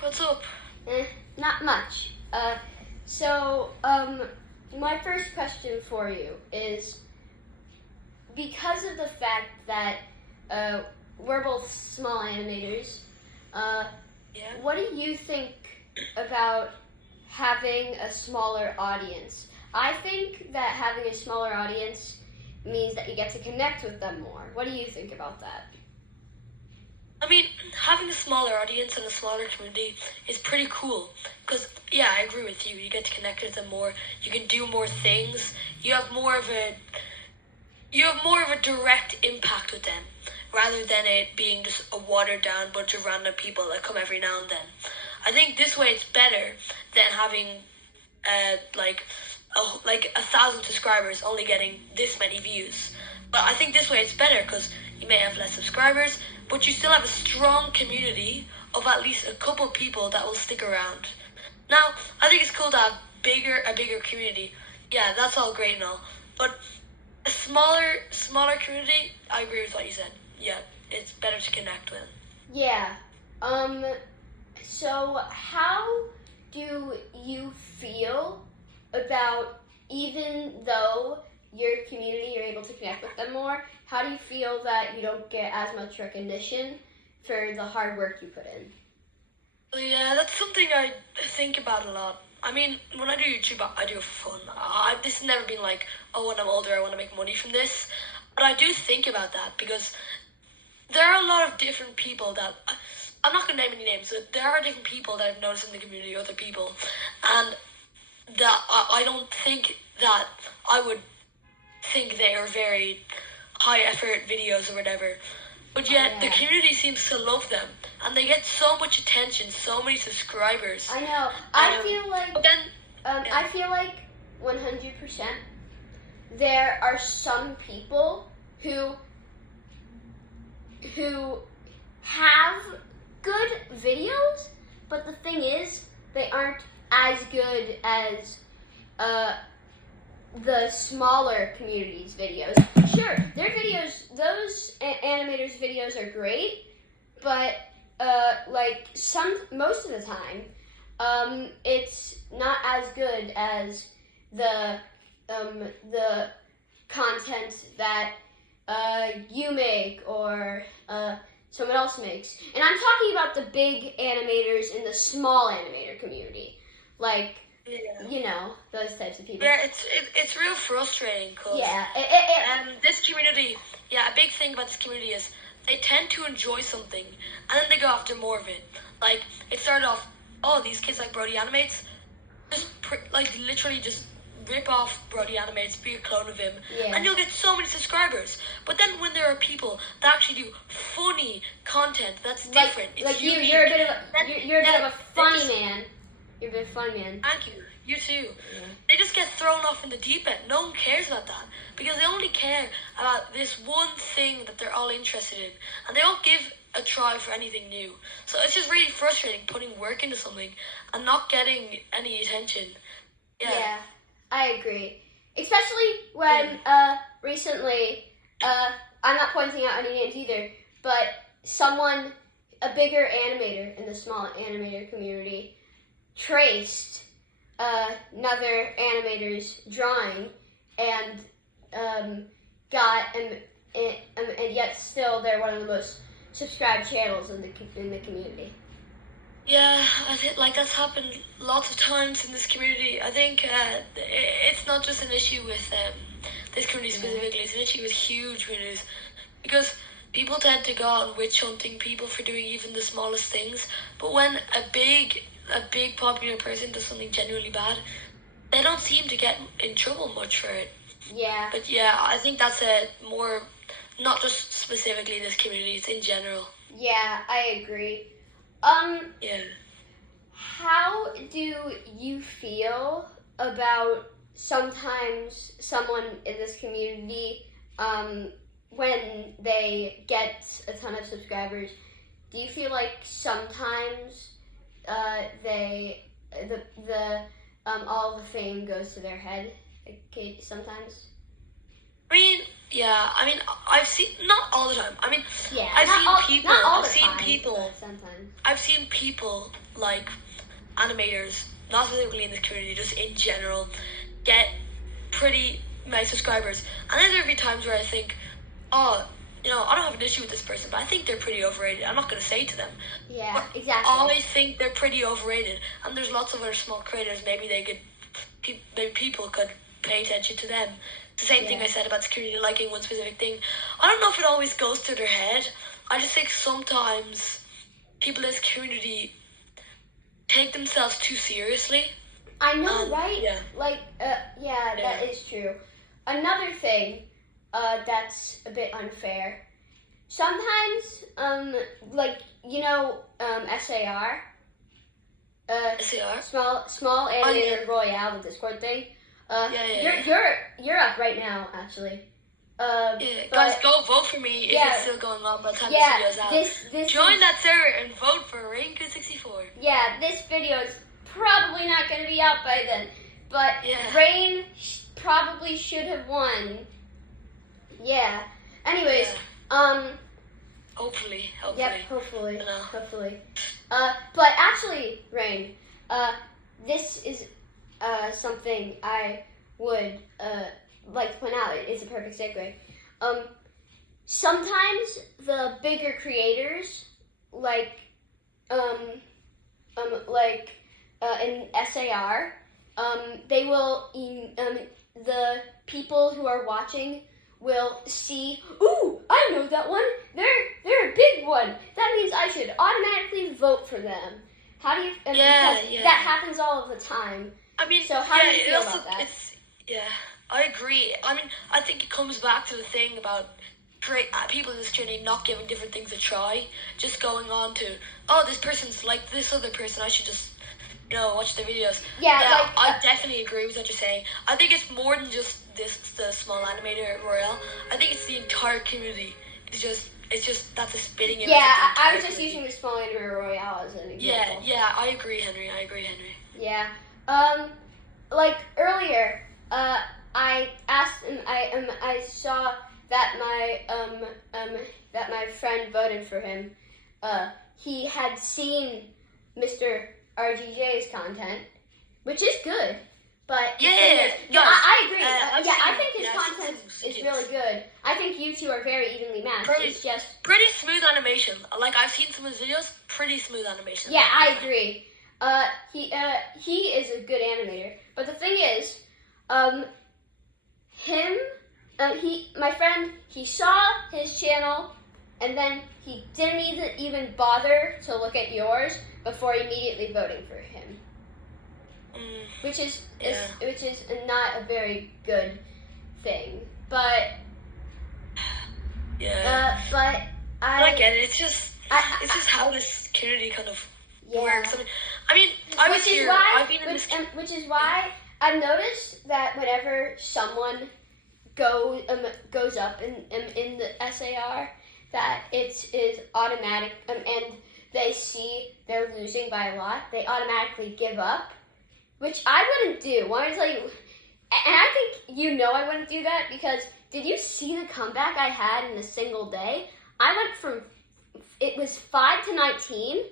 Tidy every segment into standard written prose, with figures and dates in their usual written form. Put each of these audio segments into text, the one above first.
what's up? Not much. My first question for you is, because of the fact that we're both small animators, what do you think about having a smaller audience? I think that having a smaller audience means that you get to connect with them more. What do you think about that? I mean, having a smaller audience and a smaller community is pretty cool. Because, yeah, I agree with you. You get to connect with them more. You can do more things. You have more of a direct impact with them, rather than it being just a watered down bunch of random people that come every now and then. I think this way it's better than having like 1,000 subscribers only getting this many views. But I think this way it's better because you may have less subscribers, but you still have a strong community of at least a couple people that will stick around. Now, I think it's cool to have a bigger community. Yeah, that's all great and all. But a smaller community, I agree with what you said. Yeah, it's better to connect with. Yeah. So how do you feel about, even though your community, you're able to connect with them more, how do you feel that you don't get as much recognition for the hard work you put in? Yeah, that's something I think about a lot. I mean, when I do YouTube, I do it for fun. This has never been like, oh, when I'm older, I want to make money from this. But I do think about that because there are a lot of different people that, I'm not going to name any names, but there are different people that I've noticed in the community, other people, and that I don't think that I would think they are very high effort videos or whatever. But yet, the community seems to love them, and they get so much attention, so many subscribers. I know. I feel like 100% there are some people who have good videos, but the thing is, they aren't as good as the smaller community's videos. Sure, their videos, those animators' videos are great, but most of the time, it's not as good as the content that you make or someone else makes. And I'm talking about the big animators in the small animator community, like. Yeah. You know, those types of people. Yeah, it's real frustrating because this community, a big thing about this community is they tend to enjoy something and then they go after more of it. Like, it started off, oh, these kids like Brody Animates, literally just rip off Brody Animates, be a clone of him, and you'll get so many subscribers. But then when there are people that actually do funny content that's different, it's unique. You're a bit of a funny man. You're a bit funny, man. Thank you. You too. Yeah. They just get thrown off in the deep end. No one cares about that because they only care about this one thing that they're all interested in, and they don't give a try for anything new. So it's just really frustrating putting work into something and not getting any attention. Yeah, I agree. Especially when recently, I'm not pointing out any names either, but a bigger animator in the small animator community, traced another animator's drawing and yet still they're one of the most subscribed channels in the community. Yeah, I think that's happened lots of times in this community. I think it's not just an issue with this community specifically. It's an issue with huge communities because people tend to go out and witch hunting people for doing even the smallest things. But when a big popular person does something genuinely bad, they don't seem to get in trouble much for it. Yeah. But yeah, I think that's a more, not just specifically this community, it's in general. Yeah, I agree. Yeah. How do you feel about sometimes someone in this community, when they get a ton of subscribers, do you feel like sometimes all the fame goes to their head? Okay, sometimes. I've seen, I've seen, not all the time. I've seen people. Sometimes. I've seen people like animators, not specifically in this community, just in general, get pretty nice subscribers. And then there'll be times where I think, oh, I don't have an issue with this person, but I think they're pretty overrated. I'm not going to say to them. Yeah, but exactly. I always think they're pretty overrated. And there's lots of other small creators. Maybe people could pay attention to them. It's the same thing I said about security liking one specific thing. I don't know if it always goes through their head. I just think sometimes people in this community take themselves too seriously. I know, right? Yeah. That is true. Another thing that's a bit unfair. Sometimes, SAR. SAR? Small Animator Royale, the Discord thing. You're up right now, actually. Guys, go vote for me if it's still going on by the time this video's out. Join that server and vote for Rain64. Yeah, this video is probably not going to be out by then, but Rain probably should have won. Yeah. Anyways, Hopefully. Yep, hopefully. But actually, Rain, this is something I would like to point out. It's a perfect segue. Sometimes the bigger creators, in SAR, they will the people who are watching will see, ooh, I know that one. They're a big one. That means I should automatically vote for them. How do you? That happens all of the time. I mean, so how do you feel about that? I agree. I mean, I think it comes back to the thing about people in this journey not giving different things a try, just going on to, oh, this person's like this other person, I should just, watch their videos. I definitely agree with what you're saying. I think it's more than just the small animator Royale. I think it's the entire community. It's just that's a spitting image. Yeah, I was just using the small animator Royale as an example. Yeah, I agree, Henry. Yeah. Earlier, I asked him. I saw that my friend voted for him. He had seen Mr. RGJ's content, which is good. But I agree. I think his content is really good. I think you two are very evenly matched. It's just pretty smooth animation. Like I've seen some of his videos, pretty smooth animation. Yeah, I agree. He is a good animator. But the thing is, my friend, he saw his channel, and then he didn't even bother to look at yours before immediately voting for him. Which is not a very good thing. But I get it. It's just how this community kind of works. I mean, which is why I've noticed that whenever someone goes up in the SAR, that it is automatic, and they see they're losing by a lot, they automatically give up, which I wouldn't do. Why don't I tell you? And I think I wouldn't do that, because did you see the comeback I had in a single day? I went from, it was 5 to 19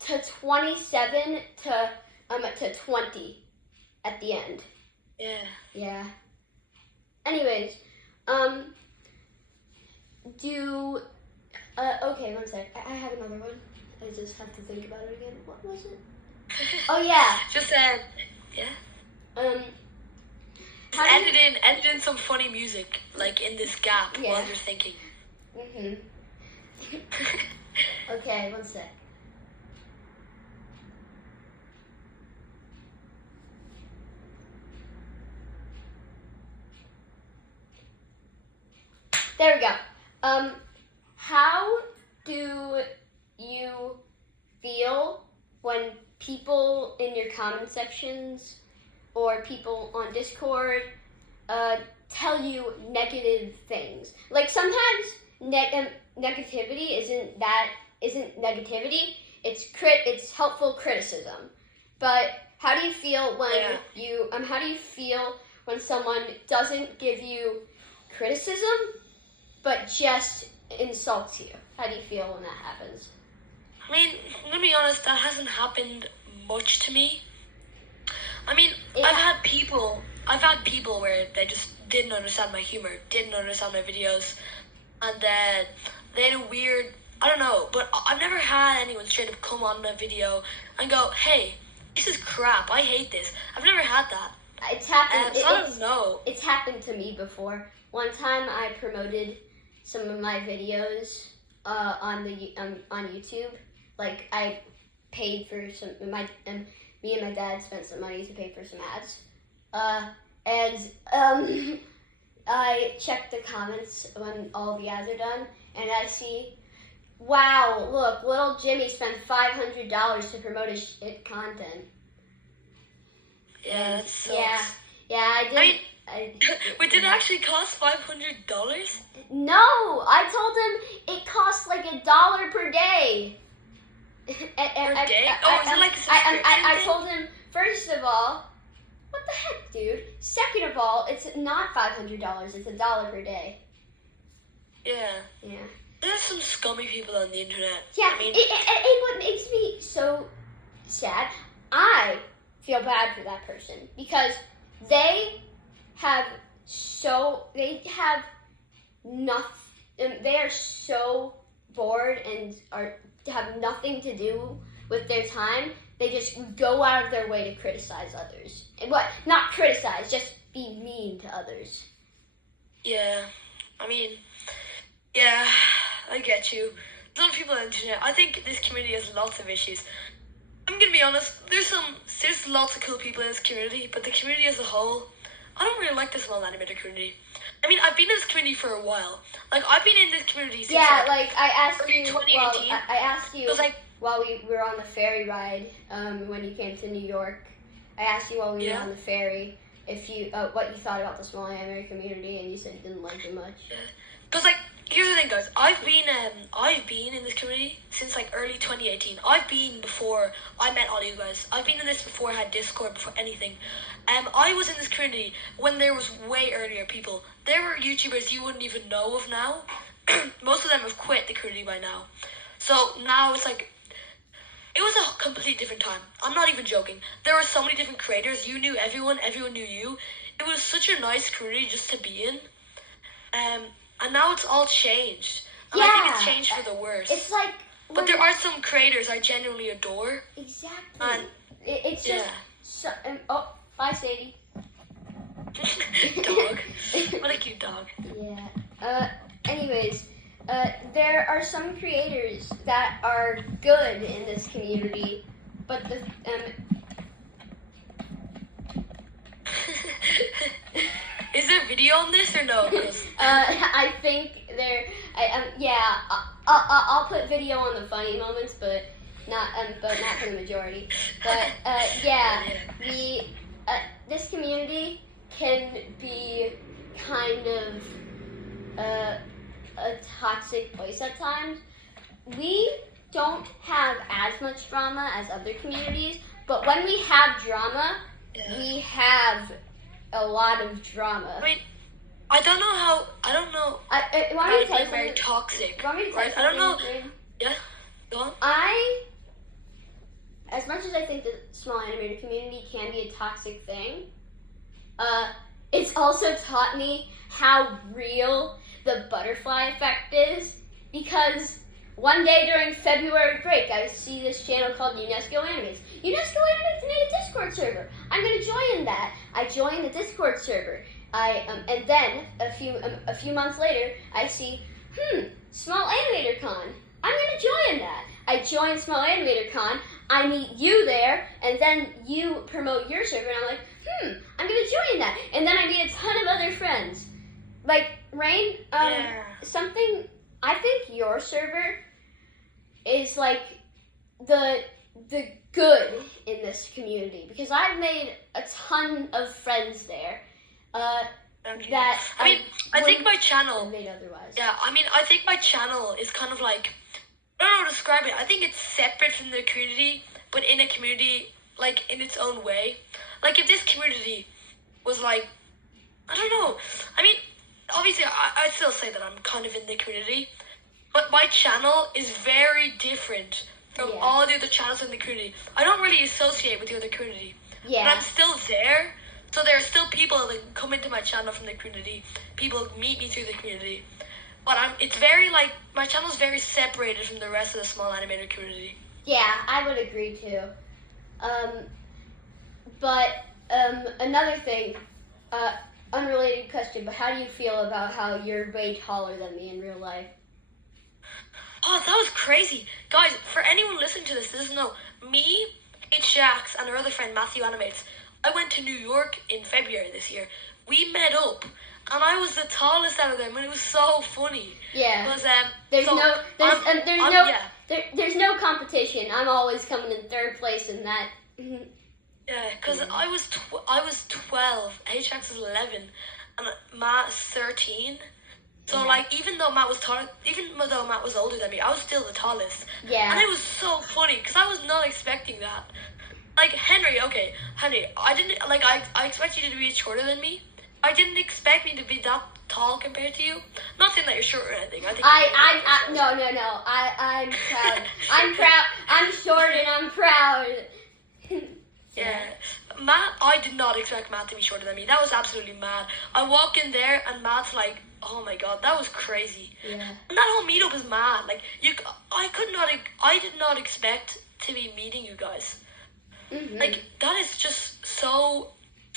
to 27 to 20 at the end. Yeah. Anyways, okay, one sec. I have another one. I just have to think about it again. What was it? Oh yeah. Just edit in some funny music, like in this gap while you're thinking. Okay, one sec. There we go. How do you feel when people in your comment sections or people on Discord tell you negative things? Like sometimes negativity isn't negativity. It's helpful criticism. But how do you feel when how do you feel when someone doesn't give you criticism but just insults you? How do you feel when that happens? I mean, I'm gonna be honest, that hasn't happened much to me. I mean, I've had people where they just didn't understand my humor, didn't understand my videos, and then they had a weird, I don't know, but I've never had anyone straight up come on a video and go, hey, this is crap, I hate this. I've never had that. It's happened. So I don't know. It's happened to me before. One time I promoted some of my videos on YouTube. Like I paid for some me and my dad spent some money to pay for some ads. I checked the comments when all the ads are done, and I see, wow, look, little Jimmy spent $500 to promote his content. Yeah, that sucks. Yeah, I did. Wait, did it actually cost $500? No, I told him it costs like $1 per day. Per day? Is it like a subscription I thing? told him, first of all, what the heck, dude? Second of all, it's not $500. It's $1 per day. Yeah. Yeah. There's some scummy people on the internet. Yeah, I mean, and what makes me so sad, I feel bad for that person because they have nothing. They are so bored and have nothing to do with their time. They just go out of their way to criticize others. And not criticize, just be mean to others. Yeah. I mean, yeah, I get you. There's a lot of people on the internet. I think this community has lots of issues. I'm gonna be honest, there's lots of cool people in this community, but the community as a whole, I don't really like the small animator community. I mean, I've been in this community for a while. Like, I've been in this community since I asked early you. 2018. Well, I asked you. It was like, while we were on the ferry ride, when you came to New York, I asked you while we were on the ferry if you what you thought about the small anime community, and you said you didn't like it much. Because like, here's the thing, guys. I've been in this community since like early 2018. I've been before I met all you guys. I've been in this before I had Discord, before anything. I was in this community when there was way earlier people. There were YouTubers you wouldn't even know of now. Most of them have quit the community by now. So now it's like, it was a complete different time. I'm not even joking. There were so many different creators. You knew everyone knew you. It was such a nice community just to be in. And now it's all changed. And I think it's changed for the worse. It's like... But there are some creators I genuinely adore. Exactly. And it's just... So, bye, Sadie. Dog. What a cute dog. Yeah. Anyways, there are some creators that are good in this community, but the Is there video on this or no? I think there. I'll put video on the funny moments, but not for the majority. But this community can be kind of a toxic place at times. We don't have as much drama as other communities, but when we have drama, we have a lot of drama. I mean, I don't know how to be very toxic. Right? I don't know. Yeah, go on. As much as I think the small animator community can be a toxic thing, it's also taught me how real the butterfly effect is, because one day during February break, I see this channel called UNESCO Animates. UNESCO Animates made a Discord server. I'm going to join that. I joined the Discord server. And then a few months later, I see, Small Animator Con. I'm going to join that. I join Small Animator Con. I meet you there, and then you promote your server, and I'm like, I'm going to join that. And then I meet a ton of other friends. Like, Rain, something, I think your server is like the good in this community, because I've made a ton of friends there. I think my channel. Made otherwise. Yeah, I think my channel is kind of like, I don't know how to describe it. I think it's separate from the community, but in a community, like, in its own way. Like, if this community was like, I don't know. I mean, obviously, I'd still say that I'm kind of in the community, but my channel is very different from all the other channels in the community. I don't really associate with the other community. Yeah. But I'm still there. So there are still people that come into my channel from the community. People meet me through the community. But it's very like, my channel's very separated from the rest of the small animator community. Yeah, I would agree too. But another thing, unrelated question, but how do you feel about how you're way taller than me in real life? Oh, that was crazy. Guys, for anyone listening to this doesn't know, me, H-Jax, and our other friend Matthew Animates, I went to New York in February this year. We met up, and I was the tallest out of them, and it was so funny. Yeah. Because, there's no competition. I'm always coming in third place in that. Yeah, because I was 12, H-Jax is 11, and Matt's 13. So, even though Matt was older than me, I was still the tallest. Yeah. And it was so funny, because I was not expecting that. Like, Henry, I didn't, I expected you to be shorter than me. I didn't expect me to be that tall compared to you. Not saying that you're short or anything. No. I'm proud. I'm proud. I'm short and I'm proud. Yeah. Matt, I did not expect Matt to be shorter than me. That was absolutely mad. I walk in there and Matt's like, oh my god, that was crazy. Yeah. And that whole meetup was mad. Like, I did not expect to be meeting you guys. Mm-hmm. Like, that is just so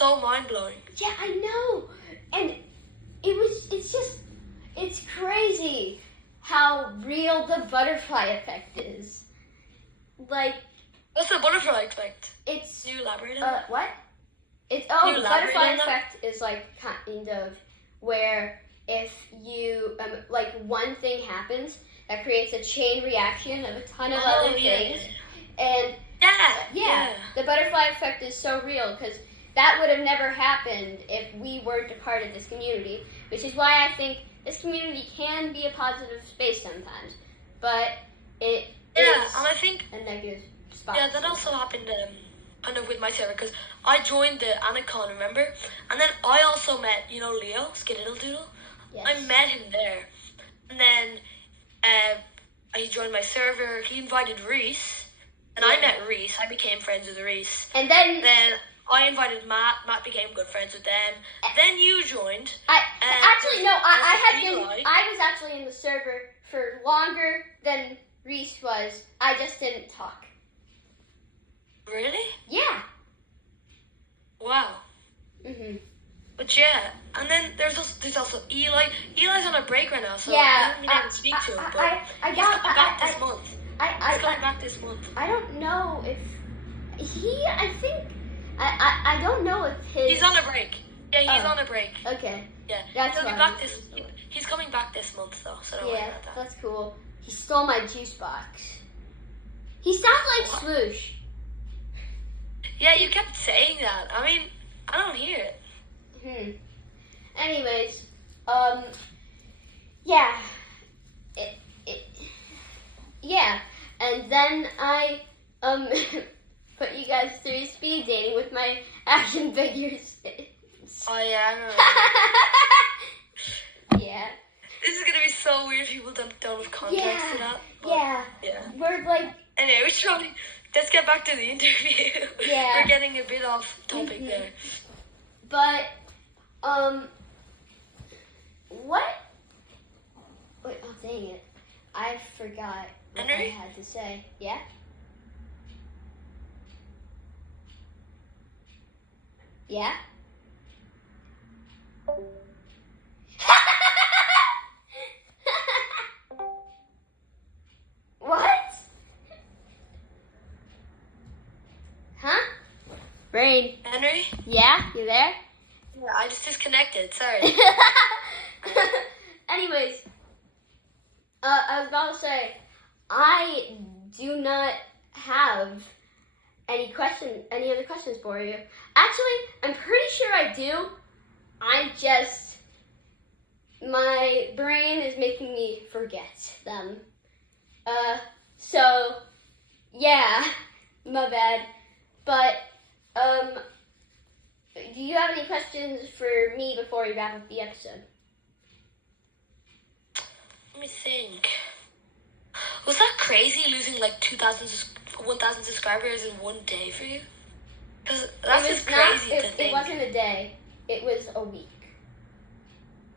mind-blowing. Yeah, I know. And it's crazy how real the butterfly effect is. Like, what's the butterfly effect? Can you elaborate on that? What? The butterfly effect is like kind of where if you one thing happens that creates a chain reaction of a ton of other things, and the butterfly effect is so real because that would have never happened if we weren't a part of this community, which is why I think this community can be a positive space sometimes, but it is and I think a negative spot. Yeah, that also happened kind of with my server, because I joined the Anacon, remember? And then I also met, Leo, Skididdle Doodle. Yes. I met him there. And then he joined my server. He invited Reese. And I met Reese. I became friends with Reese. And then I invited Matt. Matt became good friends with them. Then you joined. I was actually in the server for longer than Reese was. I just didn't talk. Really? Yeah. Wow. Mhm. But yeah, and then there's also Eli. Eli's on a break right now, so I haven't been able to speak to him. But he's coming back this month. He's coming back this month. I don't know if I don't know if he's on a break. Yeah, he's on a break. Okay. Yeah, that's he'll be back He's coming back this month though, so don't worry about that. That's cool. He stole my juice box. He sounds like Swoosh. Yeah, you kept saying that. I mean, I don't hear it. Anyways, and then I put you guys through speed dating with my action figures. Oh yeah. Yeah. This is gonna be so weird if people don't have context to that. Yeah. We're like. Anyway, let's get back to the interview. Yeah. We're getting a bit off topic there. But, what? Wait, oh dang it. I forgot what Henry? I had to say. Yeah? Yeah? What? Huh? Brain. Henry? Yeah? You there? Yeah, I just disconnected. Sorry. Anyways, I was about to say, I do not have any other questions for you. Actually, I'm pretty sure I do. My brain is making me forget them. So, yeah, my bad. But, do you have any questions for me before we wrap up the episode? Let me think. Was that crazy losing like 1,000 subscribers in one day for you? Because that's just crazy to think. It wasn't a day. It was a week.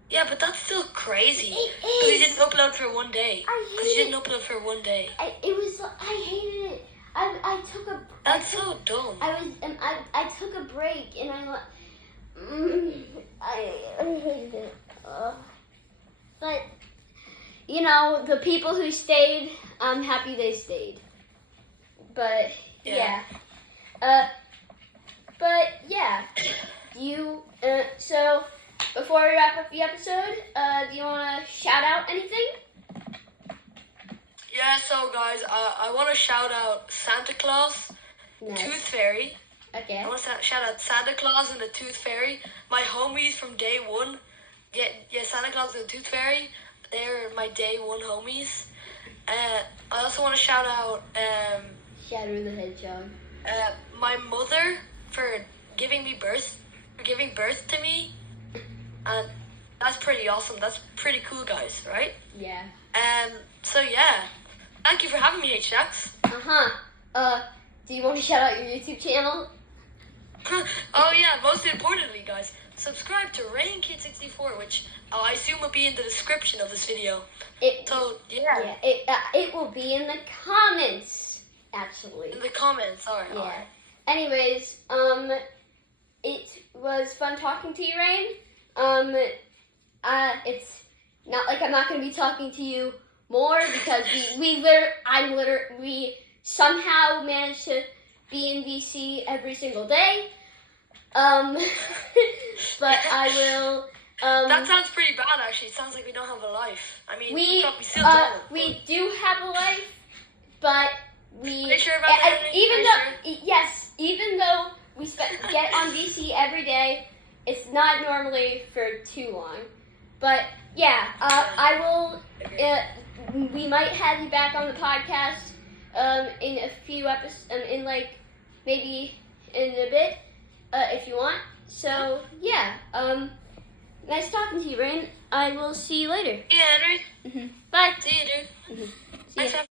Yeah, but that's still crazy. Because you didn't upload for one day. Because you didn't upload for one day. I hated it. I took a. That's so dumb. I took a break and I hated it. But you know, the people who stayed, I'm happy they stayed. But yeah. But yeah, so before we wrap up the episode, do you want to shout out anything? Yeah, so guys, I want to shout out Santa Claus, Nice. Tooth Fairy. Okay. I want to shout out Santa Claus and the Tooth Fairy. My homies from day one. Yeah, Santa Claus and the Tooth Fairy. They're my day one homies. I also want to shout out Shadow the Hedgehog. My mother for giving birth to me, and that's pretty awesome. That's pretty cool, guys, right? Yeah. So yeah, thank you for having me, H-Jax. Do you want to shout out your YouTube channel? Oh yeah, most importantly, guys, subscribe to RainKid64, which I assume will be in the description of this video. It will be in the comments, actually. In the comments, alright. Yeah. Alright. Anyways, it was fun talking to you, Rain. It's not like I'm not going to be talking to you more because we somehow managed to be in BC every single day. But I will. That sounds pretty bad, actually. It sounds like we don't have a life. I mean, we still don't. We do have a life, but we. Are you sure about that? Even though we get on BC every day, it's not normally for too long. But yeah, I will. We might have you back on the podcast in a few episodes, in like maybe in a bit, if you want. So yeah, nice talking to you, Rain. I will see you later. Yeah, Henry. Bye. See you, dude. See you.